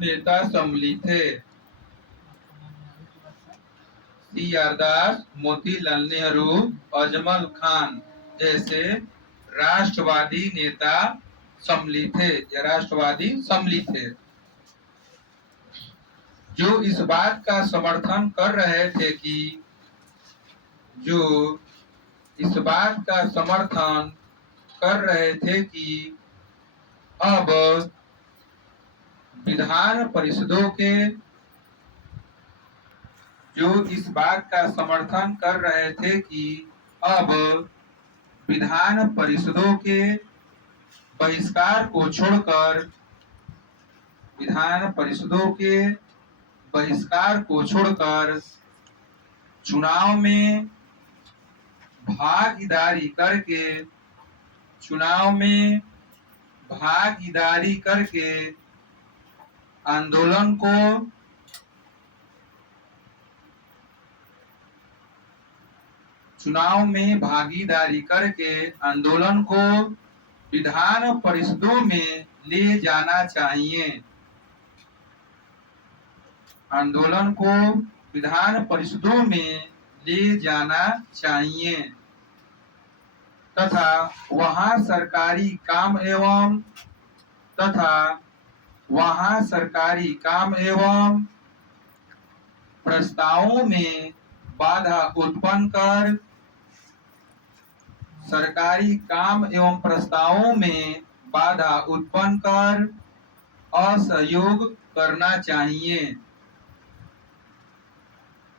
नेता सम्मिलित थे। सी आर दास, मोतीलाल नेहरू, अजमल खान जैसे राष्ट्रवादी नेता सम्मिलित थे या राष्ट्रवादी सम्मिलित थे, जो इस बात का समर्थन कर रहे थे कि जो इस बात का समर्थन कर रहे थे कि अब विधान परिषदों के जो इस बात का समर्थन कर रहे थे कि अब विधान परिषदों के बहिष्कार को छोड़कर विधान परिषदों के बहिष्कार को छोड़कर चुनाव में भागीदारी करके चुनाव में भागीदारी करके आंदोलन को चुनाव में भागीदारी करके आंदोलन को विधान परिषदों में ले जाना चाहिए। आंदोलन को विधान परिषदों में ले जाना चाहिए तथा वहां सरकारी काम एवं प्रस्तावों में बाधा उत्पन्न कर सरकारी काम एवं प्रस्तावों में बाधा उत्पन्न कर असहयोग करना चाहिए।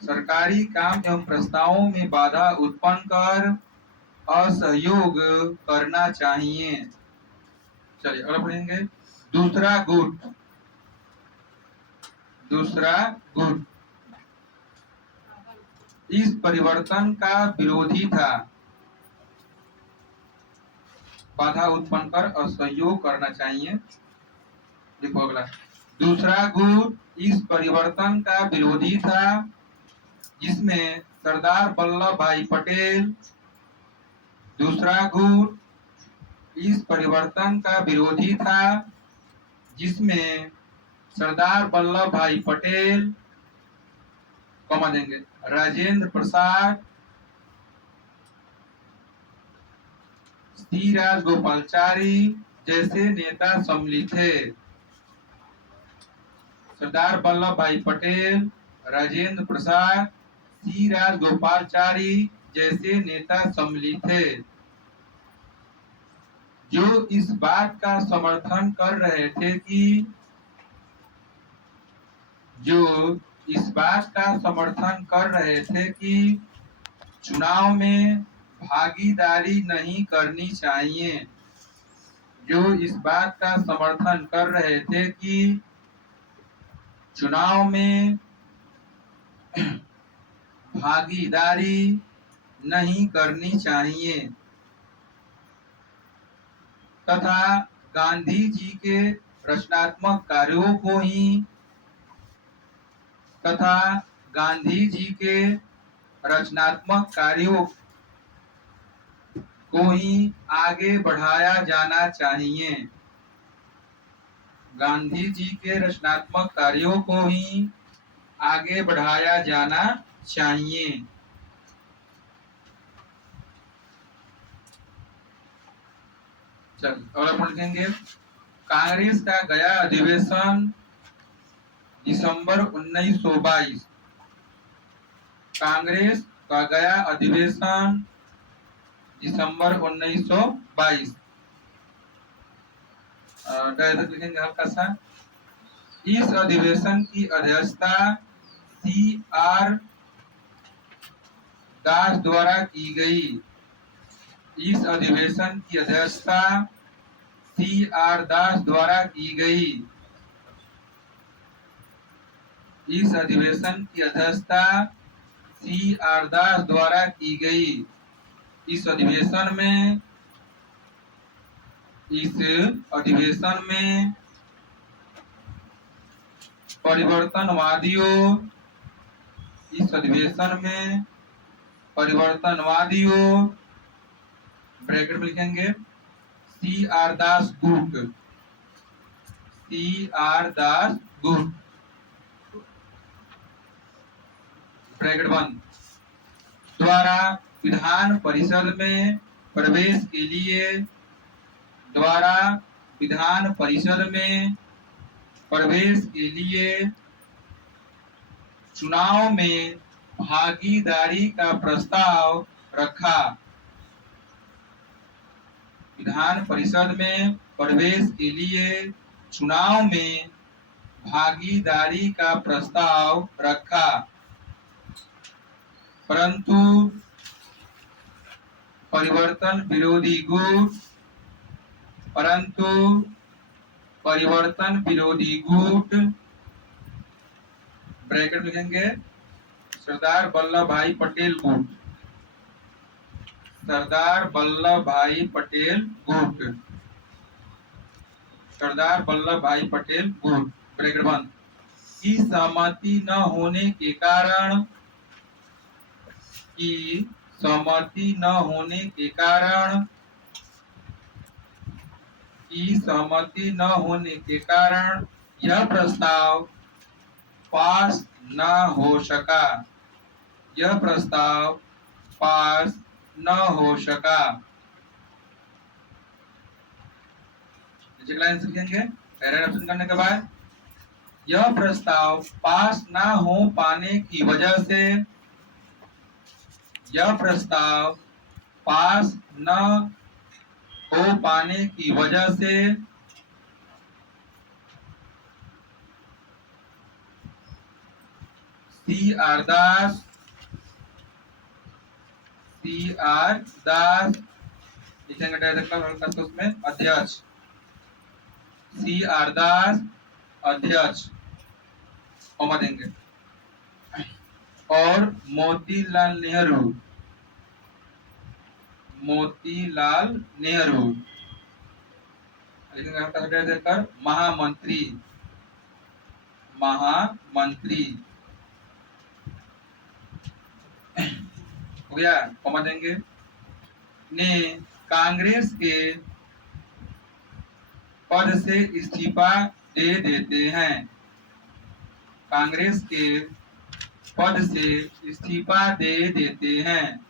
सरकारी काम एवं प्रस्तावों में बाधा उत्पन्न कर असहयोग करना चाहिए। चलिए अगला पढ़ेंगे। दूसरा गुट इस परिवर्तन का विरोधी था। बाधा उत्पन्न कर असहयोग करना चाहिए। देखो अगला, दूसरा गुट इस परिवर्तन का विरोधी था जिसमें सरदार वल्लभ भाई पटेल। दूसरा गुट इस परिवर्तन का विरोधी था जिसमें सरदार वल्लभ भाई पटेल, कॉमा देंगे, राजेंद्र प्रसाद, सी राजगोपालचारी जैसे नेता सम्मिलित थे। सरदार वल्लभ भाई पटेल, राजेंद्र प्रसाद, सी राजगोपालचारी जैसे नेता सम्मिलित थे, जो इस बात का समर्थन कर रहे थे कि चुनाव में भागीदारी नहीं करनी चाहिए। जो इस बात का समर्थन कर रहे थे कि चुनाव में भागीदारी नहीं करनी चाहिए तथा गांधी जी के रचनात्मक कार्यों को ही आगे बढ़ाया जाना चाहिए। गांधी जी के रचनात्मक कार्यों को ही आगे बढ़ाया जाना चाहिए। चल और अपन लिखेंगे। कांग्रेस का गया अधिवेशन दिसंबर 1922। कांग्रेस का गया अधिवेशन दिसंबर 1922। लिखेंगे हल्का सा। इस अधिवेशन की अध्यक्षता सी आर दास द्वारा की गई। इस अधिवेशन की अध्यक्षता सी आर दास द्वारा की गई। इस अधिवेशन की अध्यक्षता सी आर दास द्वारा की गई। इस अधिवेशन में परिवर्तनवादियों ब्रैकेट में लिखेंगे सी आर दास गुट गुट ब्रैकेट बंद द्वारा विधान परिषद में प्रवेश के लिए द्वारा विधान परिषद में प्रवेश के लिए चुनाव में भागीदारी का प्रस्ताव रखा। विधान परिषद में प्रवेश के लिए चुनाव में भागीदारी का प्रस्ताव रखा, परंतु परिवर्तन विरोधी गुट ब्रैकेट लिखेंगे सरदार वल्लभ भाई पटेल गुट, सरदार वल्लभ भाई पटेल गुट, सरदार वल्लभ भाई पटेल गुट ब्रैकेट बंद की सहमति न होने के कारण यह प्रस्ताव पास न हो सका। लाइन से लिखेंगे ऑप्शन करने के बाद यह प्रस्ताव पास न हो पाने की वजह से C.R. दास उसमें अध्यक्ष C.R. दास अध्यक्ष देंगे और मोतीलाल नेहरू देकर महामंत्री हो गया, कॉमा देंगे ने कांग्रेस के पद से इस्तीफा दे देते हैं। कांग्रेस के पद से इस्तीफा दे देते हैं।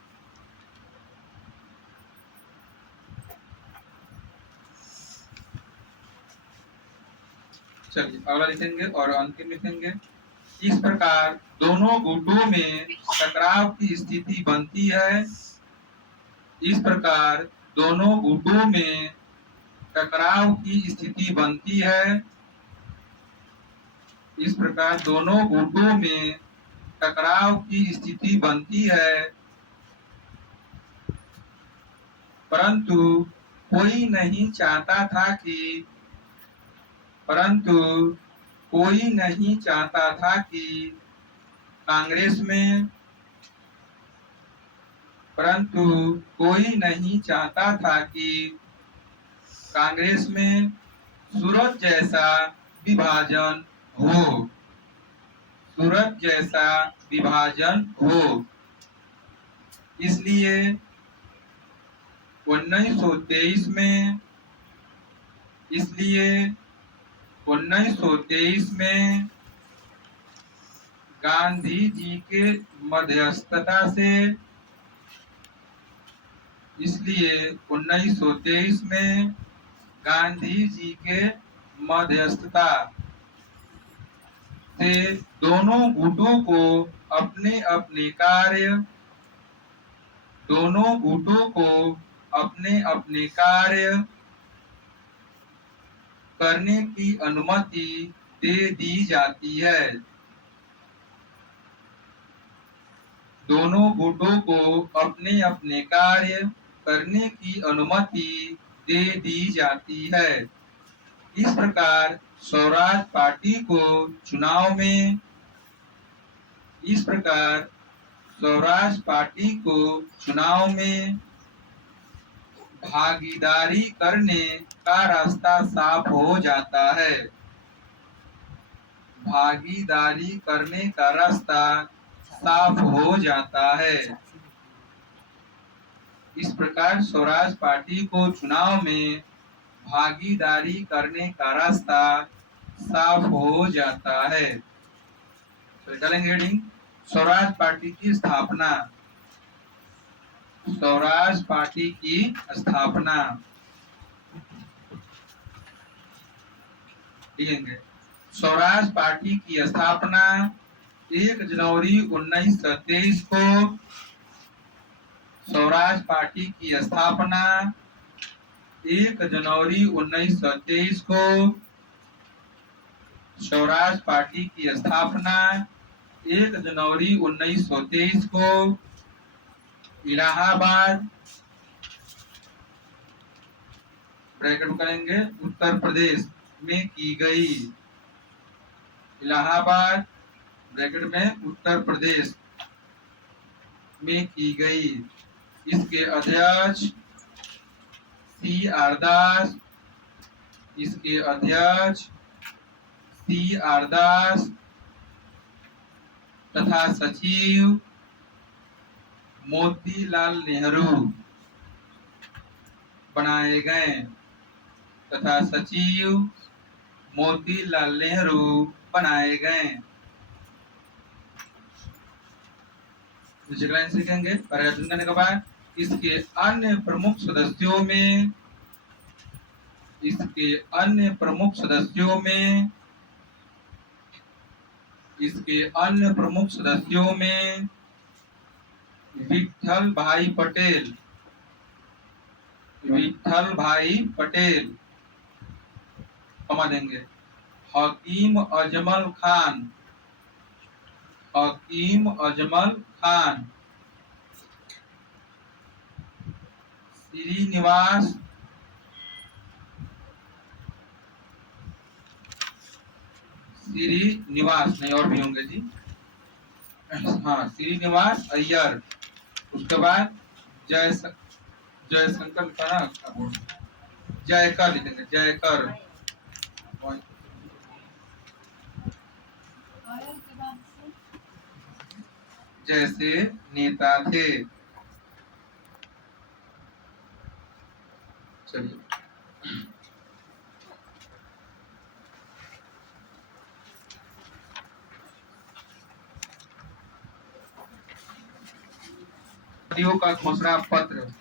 चलिए अगला लिखेंगे और अंतिम लिखेंगे। इस प्रकार दोनों गुटों में टकराव की स्थिति बनती है। इस प्रकार दोनों गुटों में टकराव की स्थिति बनती है। इस प्रकार दोनों गुटों में टकराव की स्थिति बनती है, परंतु कोई नहीं चाहता था कि कांग्रेस में सूरत जैसा विभाजन हो। इसलिए 1923 में गांधी जी के मध्यस्थता से दोनों गुटों को अपने अपने कार्य करने की अनुमति दे दी जाती है। दोनों गुटों को अपने अपने कार्य करने की अनुमति दे दी जाती है। इस प्रकार स्वराज पार्टी को चुनाव में भागीदारी करने का रास्ता साफ हो जाता है। इस प्रकार स्वराज पार्टी को चुनाव में भागीदारी करने का रास्ता साफ हो जाता है। तो डालेंगे हेडिंग स्वराज पार्टी की स्थापना। स्वराज पार्टी की स्थापना लिखेंगे। स्वराज पार्टी की स्थापना 1 जनवरी 1923 को। स्वराज पार्टी की स्थापना 1 जनवरी 1923 को। स्वराज पार्टी की स्थापना 1 जनवरी 1923 को इलाहाबाद ब्रैकेट करेंगे उत्तर प्रदेश में की गई। इलाहाबाद ब्रैकेट में उत्तर प्रदेश में की गई। इसके अध्यक्ष C.R. दास। इसके अध्यक्ष C.R. दास तथा सचिव मोतीलाल नेहरू बनाए गए। तथा सचिव मोतीलाल नेहरू बनाए गए। सीखेंगे परिवर्तन करने के बाद इसके अन्य प्रमुख सदस्यों में इसके अन्य प्रमुख सदस्यों में विठल भाई पटेल कमा देंगे। हकीम अजमल खान श्रीनिवास नहीं और भी होंगे जी। हाँ श्रीनिवास अय्यर। उसके बाद जयशंकर जयकर लिखेंगे। जयकर जैसे नेता थे। चलिए का घोषणा पत्र।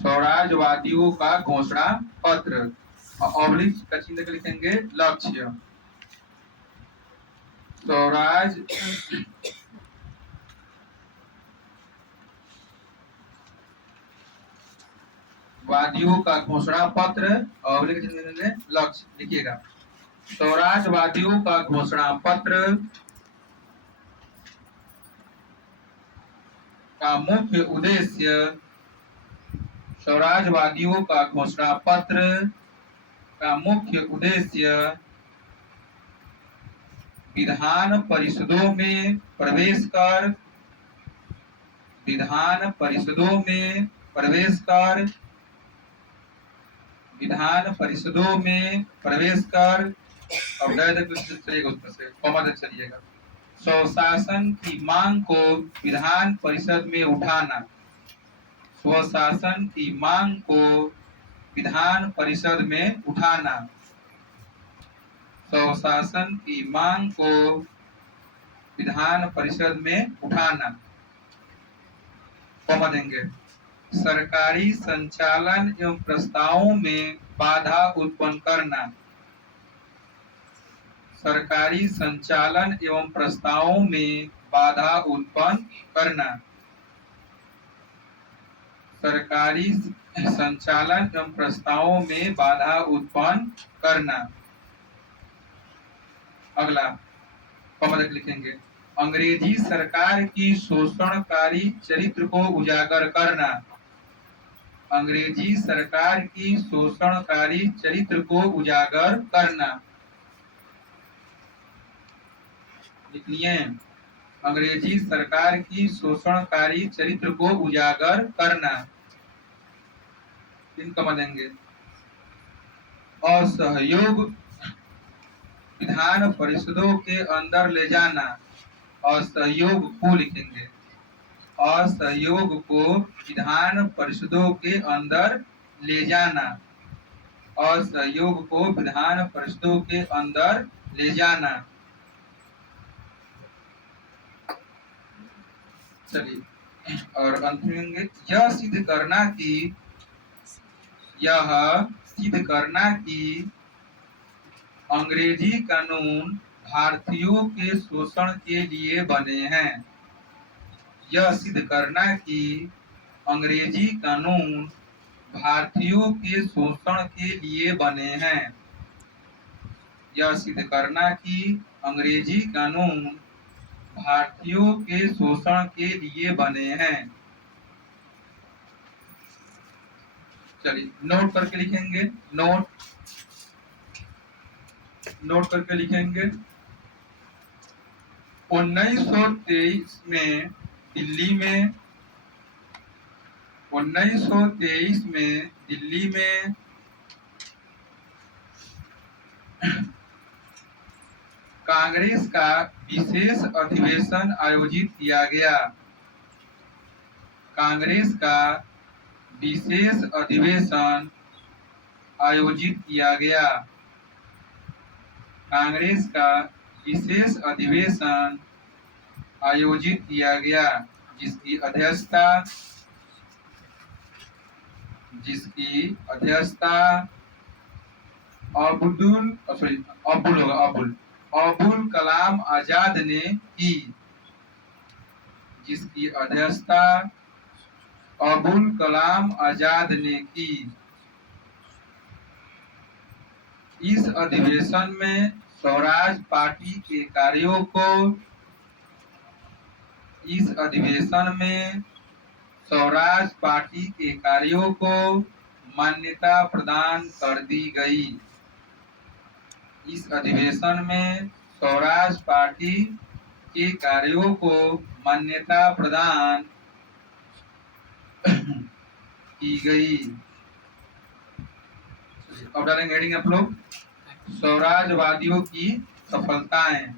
स्वराजवादियों का घोषणा पत्र। ऑब्लिक का चिन्ह लिखेंगे लक्ष्य। स्वराज वादियों का घोषणा पत्र और लक्ष्य लिखिएगा। स्वराजवादियों का घोषणा पत्र का मुख्य उद्देश्य। स्वराजवादियों का घोषणा पत्र का मुख्य उद्देश्य विधान परिषदों में प्रवेश कर और चलिएगा स्वशासन की मांग को विधान परिषद में उठाना। स्वशासन की मांग को विधान परिषद में उठाना। स्वशासन की मांग को विधान परिषद में उठाना। कॉमा देंगे। सरकारी संचालन एवं प्रस्तावों में बाधा उत्पन्न करना। सरकारी संचालन एवं प्रस्तावों में बाधा उत्पन्न करना। सरकारी संचालन एवं प्रस्तावों में बाधा उत्पन्न करना। अगला कॉमा लिखेंगे। अंग्रेजी सरकार की शोषणकारी चरित्र को उजागर करना। अंग्रेजी सरकार की शोषणकारी चरित्र को उजागर करना। लिखिए अंग्रेजी सरकार की शोषणकारी चरित्र को उजागर करना। इनका देंगे। असहयोग विधान परिषदों के अंदर ले जाना। असहयोग को लिखेंगे। असहयोग को विधान परिषदों के अंदर ले जाना। और सहयोग को विधान परिषदों के अंदर ले जाना। चलिए, और अंत में यह सिद्ध करना कि अंग्रेजी कानून भारतीयों के शोषण के लिए बने हैं। यह सिद्ध करना कि अंग्रेजी कानून भारतीयों के शोषण के लिए बने हैं। यह सिद्ध करना कि अंग्रेजी कानून भारतीयों के शोषण के लिए बने हैं। चलिए, नोट करके लिखेंगे। नोट करके लिखेंगे। 1923 में दिल्ली में कांग्रेस का विशेष अधिवेशन आयोजित किया गया। कांग्रेस का विशेष अधिवेशन आयोजित किया गया। कांग्रेस का विशेष अधिवेशन आयोजित किया गया, जिसकी अध्यक्षता अबुल कलाम आजाद ने की। जिसकी अध्यक्षता अबुल कलाम आजाद ने की। इस अधिवेशन में स्वराज पार्टी के कार्यों को मान्यता प्रदान कर दी गई। इस अधिवेशन में स्वराज पार्टी के कार्यों को मान्यता प्रदान की गई। अब डालेंगे हेडिंग आप लोग, स्वराजवादियों की सफलताएं।